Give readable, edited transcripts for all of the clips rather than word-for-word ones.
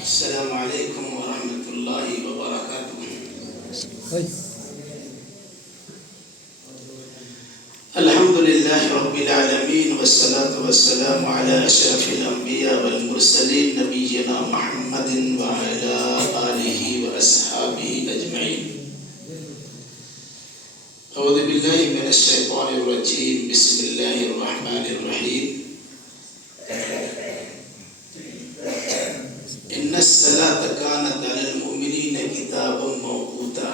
السلام علیکم ورحمۃ اللہ وبرکاتہ۔ الحمد للہ رب العالمین والصلاة والسلام علی اشرف الانبیاء والمرسلین نبینا محمد وعلی آلہ واصحابہ اجمعین۔ اعوذ باللہ من الشیطان الرجیم، بسم اللہ الرحمن الرحیم۔ ان الصلاۃ کانت علی المؤمنین کتابا موقوتا۔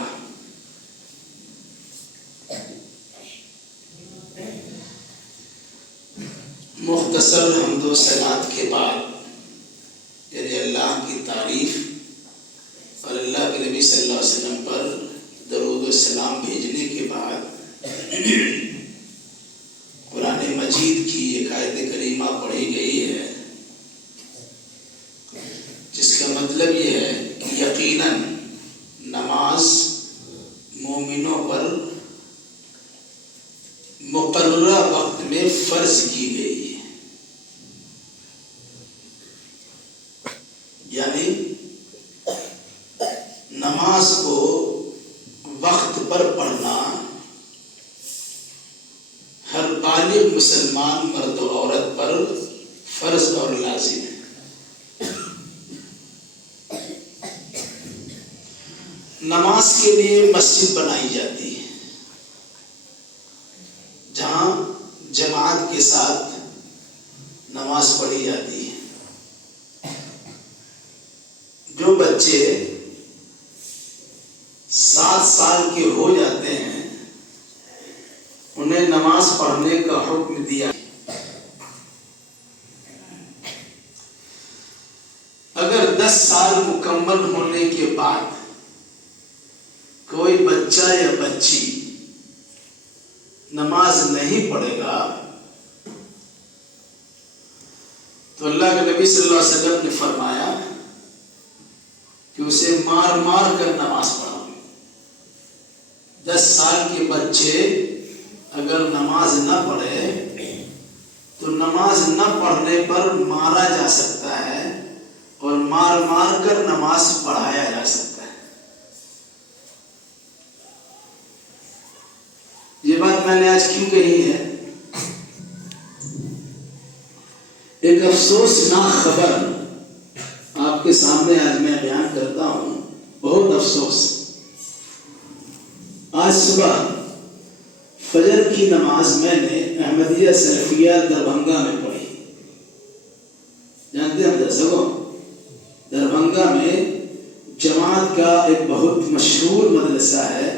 مختصر حمد و ثناء کے بعد، یعنی اللہ کی تعریف اور اللہ کے نبی صلی اللہ علیہ وسلم پر درود و سلام بھیجنے کے بعد قرآن مجید کی ایک آیت کریمہ پڑھی گئی ہے، جس کا مطلب یہ ہے کہ یقیناً نماز مومنوں پر مقررہ وقت میں فرض کی گئی ہے۔ یعنی نماز کو وقت پر پڑھنا ہر بالغ مسلمان مرد و عورت پر فرض اور لازم ہے۔ نماز کے لیے مسجد بنائی جاتی ہے جہاں جماعت کے ساتھ نماز پڑھی جاتی ہے۔ جو بچے 7 سال کے ہو جاتے ہیں انہیں نماز پڑھنے کا حکم دیا۔ اگر 10 سال مکمل ہونے کے بعد کوئی بچہ یا بچی نماز نہیں پڑھے گا تو اللہ کے نبی صلی اللہ علیہ وسلم نے فرمایا کہ اسے مار مار کر نماز پڑھاؤ۔ 10 سال کے بچے اگر نماز نہ پڑھے تو نماز نہ پڑھنے پر مارا جا سکتا ہے اور مار مار کر نماز پڑھایا جا سکتا ہے۔ یہ بات میں نے آج کیوں کہی ہے؟ ایک افسوسناک خبر آپ کے سامنے آج میں بیان کرتا ہوں، بہت افسوس۔ آج صبح فجر کی نماز میں نے احمدیہ سلفیہ دربھنگا میں پڑھی۔ جانتے ہیں مدرسہ کو؟ دربھنگا میں جماعت کا ایک بہت مشہور مدرسہ ہے،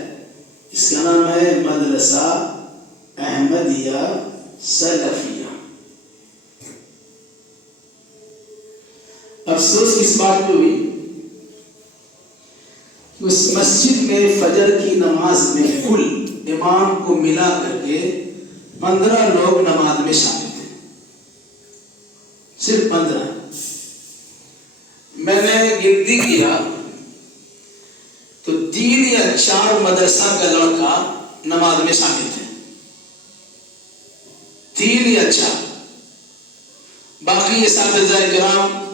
اس کا نام ہے مدرسہ احمدیہ سلفیہ۔ افسوس اس بات پہ ہوئی کہ اس مسجد میں فجر کی نماز میں کل امام کو ملا کر کے 15 لوگ نماز میں شامل تھے، صرف 15۔ میں نے گنتی کیا تو 3 یا 4 مدرسہ کا لڑکا نماز میں شامل تھے، 3 یا 4، باقی اساتذہ کرام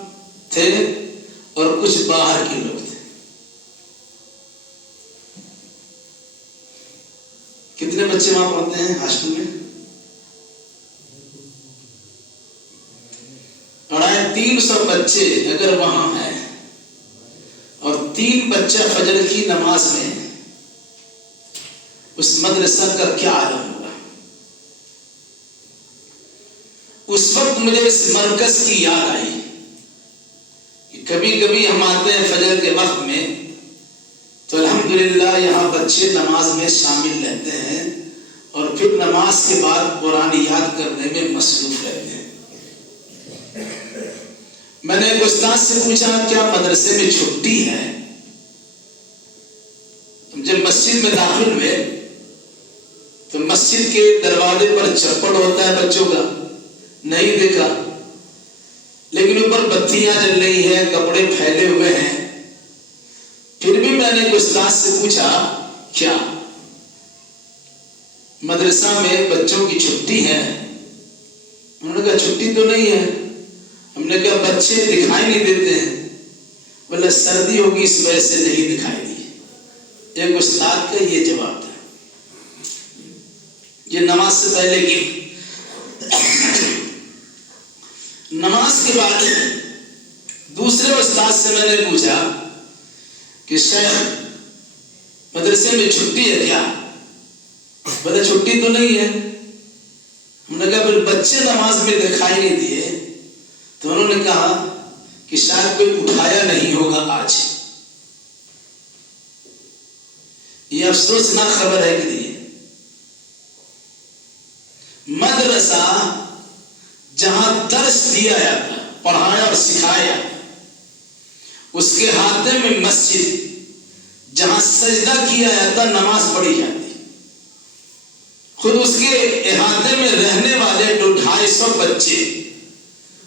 تھے اور کچھ باہر کے لوگ تھے۔ کتنے بچے وہاں پڑھتے ہیں ہاسٹل میں؟ 350 بچے اگر وہاں ہیں اور 3 بچہ فجر کی نماز میں، اس مدرسہ کا کیا عالم ہوگا؟ اس وقت مجھے اس مرکز کی یاد آئی کہ کبھی کبھی ہم آتے ہیں فجر کے وقت میں تو الحمدللہ یہاں بچے نماز میں شامل رہتے ہیں اور پھر نماز کے بعد قرآن یاد کرنے میں مصروف رہتے ہیں۔ میں نے ایک استاد سے پوچھا کیا مدرسے میں چھٹی ہے؟ جب مسجد میں داخل ہوئے تو مسجد کے دروازے پر چپڑ ہوتا ہے بچوں کا، نہیں دیکھا، لیکن اوپر بتیاں جل رہی ہیں، کپڑے پھیلے ہوئے ہیں۔ پھر بھی میں نے ایک استاد سے پوچھا کیا مدرسہ میں بچوں کی چھٹی ہے؟ انہوں نے کہا چھٹی تو نہیں ہے، ہم نے کہا بچے دکھائی نہیں دیتے ہیں، بولے سردی ہوگی اس وجہ سے نہیں دکھائی دی۔ ایک استاد کا یہ جواب تھا، یہ نماز سے پہلے کی۔ نماز کے بعد دوسرے استاد سے میں نے پوچھا کہ شیخ مدرسے میں چھٹی ہے کیا؟ بولے چھٹی تو نہیں ہے۔ ہم نے کہا بچے نماز میں دکھائی نہیں دیے، تو انہوں نے کہا کہ شاید کوئی اٹھایا نہیں ہوگا آج۔ یہ افسوسناک خبر ہے کہ نہیں؟ مدرسہ جہاں درس دیا جاتا، پڑھایا اور سکھایا، اس کے ہاتھے میں مسجد جہاں سجدہ کیا جاتا، نماز پڑھی جاتی، خود اس کے احاطے میں رہنے والے 250 بچے،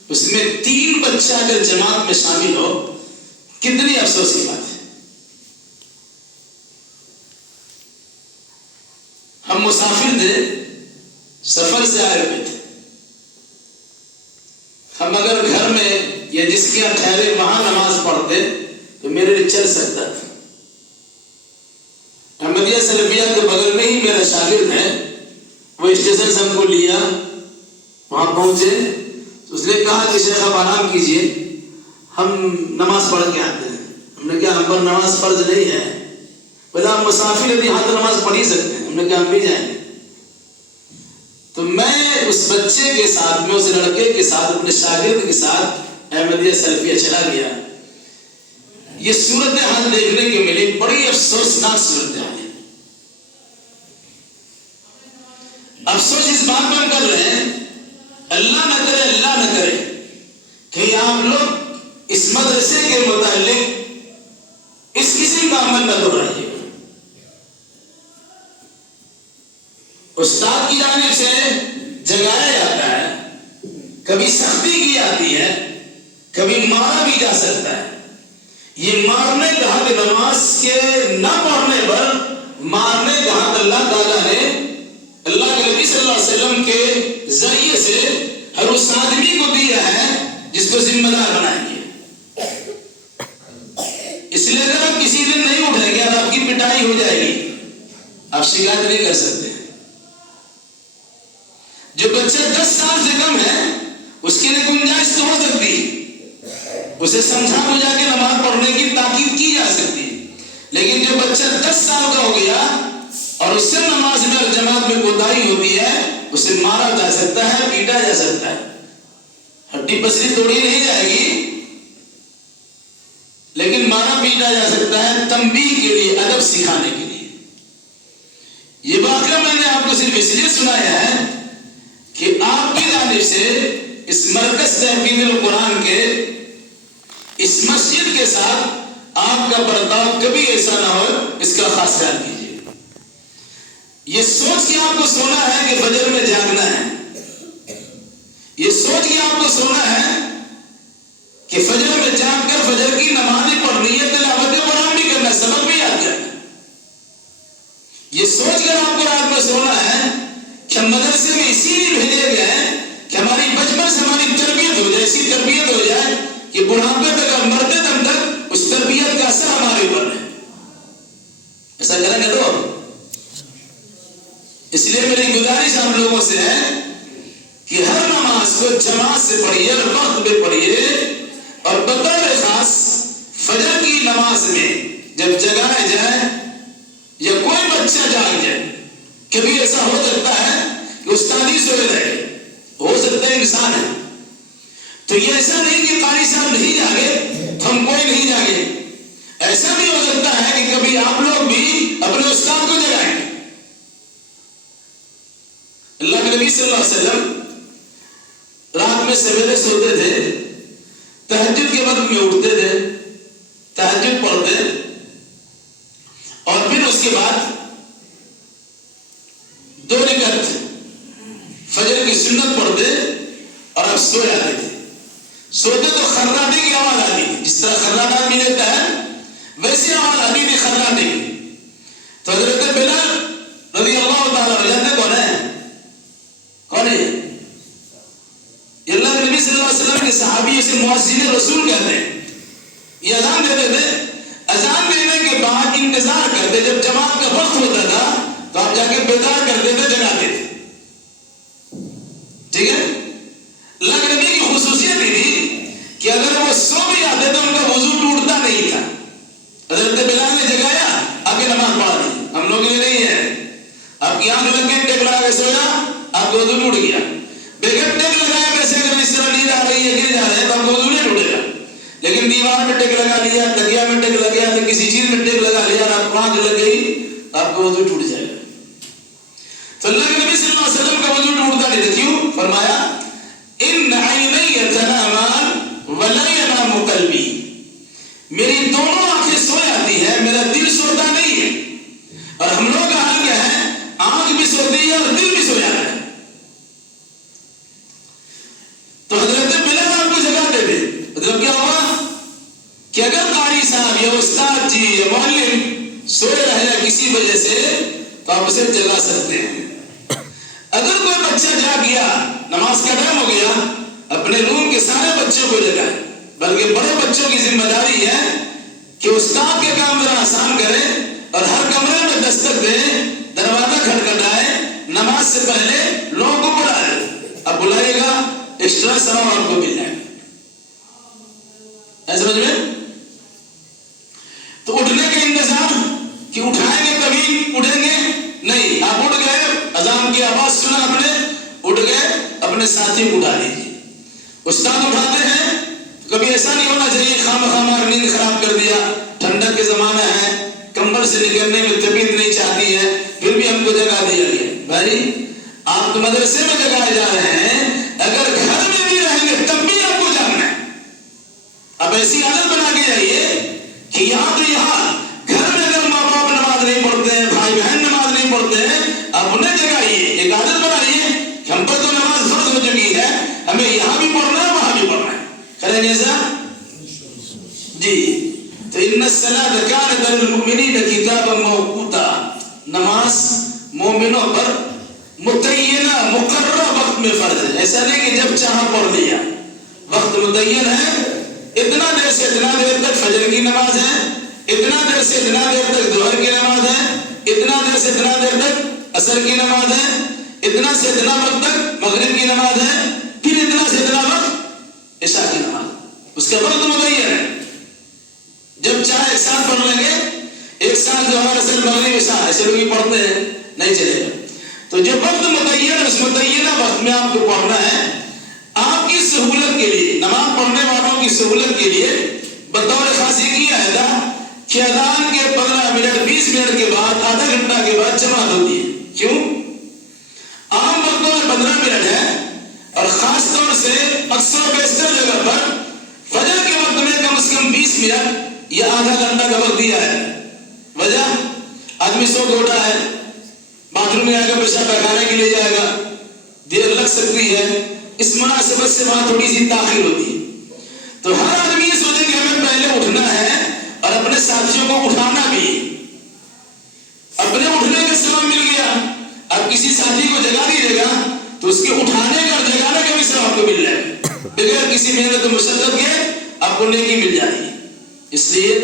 اس میں 3 بچہ اگر جماعت میں شامل ہو، کتنی افسوس کی بات ہے۔ ہم مسافر تھے، سفر سے آئے ہوئے تھے، ہم اگر گھر میں یا جس کے یہاں ٹھہرے وہاں نماز پڑھتے تو میرے لیے چل سکتا تھا۔ احمدیہ سلفیہ کے بغل میں ہی میرا شاگرد ہے، وہ اسٹیشن سے ہم کو لیا، وہاں پہنچے تو اس نے کہا کہ شیخ آپ آرام کیجئے، ہم نماز پڑھ کے آتے ہیں۔ ہم نے کہا ہم پر نماز فرض نہیں ہے۔ بولا آپ مسافر یدی ہاں تو نماز پڑھ ہی سکتے ہیں۔ ہم نے کہا ہم بھی جائیں گے۔ تو میں اس بچے کے ساتھ، میں اس لڑکے کے ساتھ، اپنے شاگرد کے ساتھ احمدیہ سلفیہ چلا گیا۔ یہ صورتحال دیکھنے کے ملی، بڑی افسوسناک صورتحال ہے۔ افسوس اس بات پر ہم کر رہے ہیں، اللہ نہ کرے کہ آپ لوگ اس مدرسے کے متعلق اس قسم کا عمل نہ دہرائیے۔ استاد کی جانب سے جگایا جاتا ہے، کبھی سختی کی جاتی ہے، کبھی مارا بھی جا سکتا ہے۔ یہ مارنے کا حق نماز کے نہ پڑھنے پر مارنے کا حق اللہ تعالیٰ نے اللہ کے نبی صلی اللہ علیہ وسلم کے ذریعے سے ہر اس آدمی کو دیا ہے جس کو ذمہ دار بنائیں گے۔ اس لیے اگر آپ کسی دن نہیں اٹھیں گے اور آپ کی پٹائی ہو جائے گی، آپ شکایت نہیں کر سکتے۔ جو بچہ 10 سال سے کم ہے اس کے لیے گنجائش تو ہو سکتی ہے، اسے سمجھا بجھا کے نماز پڑھنے کی تاکید کی جا سکتی ہے، لیکن جو بچہ 10 سال کا ہو گیا اور اس سے نماز میں اور جماعت میں کوتاہی ہوتی ہے، اسے مارا جا سکتا ہے، پیٹا جا سکتا ہے، ہڈی پسلی توڑی نہیں جائے گی، لیکن مارا پیٹا جا سکتا ہے تنبیہ کے لیے، ادب سکھانے کے لیے۔ یہ واقعہ میں نے آپ کو صرف اس لیے سنایا ہے کہ آپ کی جانب سے اس مرکز تحفیظ القرآن کے اس مسجد کے ساتھ آپ کا برتاؤ کبھی ایسا نہ ہو، اس کا خاص خیال کیجیے۔ یہ سوچ کے آپ کو سونا ہے کہ فجر میں جاگنا ہے، یہ سوچ کے آپ کو سونا ہے کہ فجر میں جاگ کر فجر کی نماز پڑھنی ہے، تلاوت قرآن بھی کرنا ہے، سبق بھی یاد کرنا ہے۔ یہ سوچ کر آپ کو رات میں سونا ہے کہ ہم مدرسے میں اسی لیے بھیجے گئے ہیں کہ ہماری بچپن سے ہماری تربیت ہو جائے، ایسی تربیت ہو جائے کہ بڑھاپے تک اور مرتے دم تک اس تربیت کا اثر ہمارے اوپر ہے۔ ایسا کریں گے تو اس لیے میری گزارش ہم لوگوں سے ہے کہ ہر نماز کو جماعت سے پڑھیے اور وقت پہ پڑھیے، اور بطور خاص فجر کی نماز میں جب جگائے جائے یا کوئی بچہ جاگ جائے، کبھی ایسا ہو سکتا ہے کہ استادی سوئے رہے، ہو سکتا ہے انسان ہے، تو یہ ایسا نہیں کہ قاری صاحب نہیں جاگے تو ہم کوئی نہیں جاگے۔ ایسا بھی ہو سکتا ہے کہ کبھی آپ لوگ بھی اپنے استاد کو جگائیں۔ اللہ کے نبی صلی اللہ علیہ وسلم رات میں سویرے سوتے تھے، تہجد کے وقت میں اٹھتے تھے، تہجد پڑھتے، اور پھر اس کے بعد 2 رکعت فجر کی سنت پڑھتے اور اب سو جاتے تھے۔ سوتے تو خراٹے کی آواز آتی، جس طرح خراٹا آدمی لیتا ہے ویسی آواز آتی تھی خراٹے کی۔ تو حضرت بلال رضی اللہ تعالیٰ عنہ جانتے کون ہے؟ کون ہے؟ اللہ کے نبی صلی اللہ علیہ وسلم کے صحابی مؤذن رسول کہتے ہیں. یہ اذان دیتے تھے. اذان دینے کے بعد انتظار کرتے, جب جماعت کا وقت ہوتا تھا تو آپ جا کے بیدار کرتے تھے, جگاتے تھے. ٹھیک ہے. اللہ کے نبی کی خصوصیت یہ تھی کہ اگر وہ سو بھی آتے تو ان کا وضو ٹوٹتا نہیں تھا. حضرت بلال نے جگایا, آگے نماز پڑھا دی. ہم لوگ یہ نہیں ہے, آپ کی آنکھ لگ کے ٹیک لگا کے سویا, آپ کا وضو ٹوٹ گیا. بغیر ٹیک لگایا ویسے اگر اس طرح نیند آ رہی ہے, گر جا رہے ہیں تو آپ کا وضو نہیں ٹوٹے گا. لیکن دیوار میں ٹیک لگا لیا, تکیا میں ٹیک لگا لیا, کسی چیز میں ٹیک لگا لیا, آپ کو آنکھ لگ گئی, آپ کا وضو ٹوٹ جائے گا. تو اللہ کے نبی صلی اللہ علیہ وسلم کا وضو ٹوٹتا نہیں تھا. کیوں؟ فرمایا ان عینی تنامان ولا ینام قلبی, میری دونوں آنکھیں سو جاتی ہے, میرا دل سوتا نہیں ہے. اور ہم لوگ کا حال کیا ہے, آنکھ بھی سوتی ہے اور دل بھی سو جاتا ہے. تو حضرت بلال آپ کو جگاتے تھے. مطلب کیا ہوا کہ اگر قاری صاحب یا استاد جی یا معلم سوئے رہے کسی وجہ سے تو آپ اسے جگا سکتے ہیں. اگر کوئی بچہ جاگ گیا, نماز کا ٹائم ہو گیا, اپنے روم کے سارے بچوں کو جگائے. بلکہ بڑے بچوں کی ذمہ داری ہے کہ استاد کے کام ذرا آسان کرے اور ہر کمرے میں دستک دے, دروازہ کھٹکھٹائے, نماز سے پہلے لوگوں کو بلائے. اب بلائے گا ایکسٹرا ثواب آپ کو مل جائے گا. ہے سمجھ میں؟ تو اٹھنے کا انتظام کہ اٹھائیں گے تبھی اٹھیں گے نہیں. آپ اٹھ گئے, اذان کی آواز سنا آپ نے, اٹھ گئے, اپنے ساتھی کو اٹھا لیجیے. استاد اٹھاتے ہیں, کبھی ایسا نہیں ہونا چاہیے خام نیند خراب کر دیا, ٹھنڈک کے زمانہ ہے, کمبل سے نکلنے میں طبیعت نہیں چاہتی ہے, پھر بھی ہم کو جگا دیا گیا. بھائی آپ تو مدرسے میں جگائے جا رہے ہیں, اگر گھر میں بھی رہیں گے تب بھی آپ کو جاگنا ہے. اب ایسی عادت بنا کے جائیے کہ یہاں تو یہاں, گھر میں اگر ماں باپ نماز نہیں پڑھتے ہیں, بھائی بہن نماز نہیں پڑھتے ہیں, آپ انہیں جگائیے. ایک عادت بنائیے کہ ہم پر تو نماز فرض ہو چکی ہے, ہمیں یہاں بھی پڑھنا ہے, وہاں بھی پڑھنا ہے. کریں گے ایسا جی. تو ان الصلاۃ کانت علی المؤمنین کتابا موقوتا, نماز مومنوں پر متعینہ مقررہ وقت میں فرض ہے. ایسا نہیں کہ جب چاہا پڑھ لیا. وقت متعین ہے, اتنا دیر سے اتنا دیر تک فجر کی نماز ہے, اتنا دیر سے اتنا دیر تک ظہر کی نماز ہے, اتنا دیر سے اتنا دیر تک عصر کی نماز ہے, اتنا سے اتنا وقت تک مغرب کی نماز ہے, پھر اتنا سے اتنا وقت عشاء کی نماز. اس کا وقت متعین ہے. جب چاہے ایک ساتھ پڑھ لیں گے, ایک ساتھ ظہر عصر مغرب عشاء ایسے لوگ ہی پڑھتے ہیں, نہیں چلے گا. تو جو وقت متعین ہے, اس متعینہ وقت میں آپ کو پڑھنا ہے. آپ کی سہولت کے لیے, نماز پڑھنے والوں کی سہولت کے لیے بطور خاص یہ کیا ہے تھا کہ اذان کے 15 منٹ 20 منٹ کے بعد, آدھا گھنٹہ کے بعد جماعت ہوتی ہے. کیوں؟ عام وقتوں میں 15 منٹ ہے, اور خاص طور سے اکثر و بیشتر جگہ پر فجر کے وقت میں کم از کم 20 منٹ یا آدھا گھنٹہ کا وقت دیا ہے. وجہ, آدمی سو کے اٹھا ہے, باتھ روم میں آئے گا, پیشاب پخانے کے لیے جائے گا, دیر لگ سکتی ہے, اس مناسبت سے وہاں تھوڑی سی تاخیر ہوتی ہے. تو ہر آدمی یہ سوچے کہ ہمیں پہلے اٹھنا ہے اور اپنے ساتھیوں کو اٹھانا بھی. اپنے اٹھنے کا ثواب مل گیا, اب کسی ساتھی کو جگا دیجیے گا تو اس کے اٹھانے کا اور جگانے کا بھی ثواب آپ کو مل جائے گا. بغیر کسی محنت و مشقت کے آپ کو نیکی مل جائے گی. اس لیے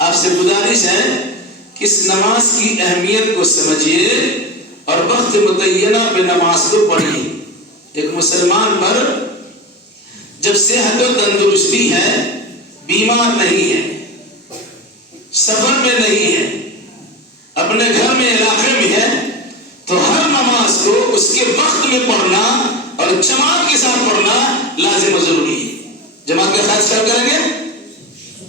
آپ سے گزارش ہے کہ اس نماز کی اہمیت کو سمجھیے اور وقت متعینہ پہ نماز کو پڑھیے. ایک مسلمان پر جب صحت و تندرستی ہے, بیمار نہیں ہے, سفر میں نہیں ہے, اپنے گھر میں علاقے میں ہے, تو ہر نماز کو اس کے وقت میں پڑھنا اور جماعت کے ساتھ پڑھنا لازم و ضروری ہے. جماعت کا خاص خیال کریں گے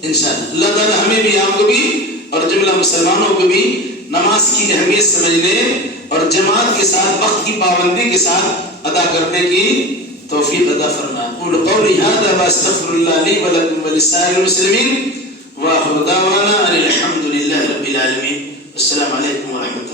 انشاءاللہ. اللہ تعالی ہمیں بھی, آپ کو بھی اور جملہ مسلمانوں کو بھی نماز کی اہمیت سمجھنے اور جماعت کے ساتھ وقت کی پابندی کے ساتھ ادا کرنے کی توفیق عطا فرمائے. قول قولی ھذا واستغفر اللہ لی ولکم ولسائر المسلمین وآخر دعوانا ان الحمد للہ رب العالمین. السلام علیکم ورحمۃ اللہ.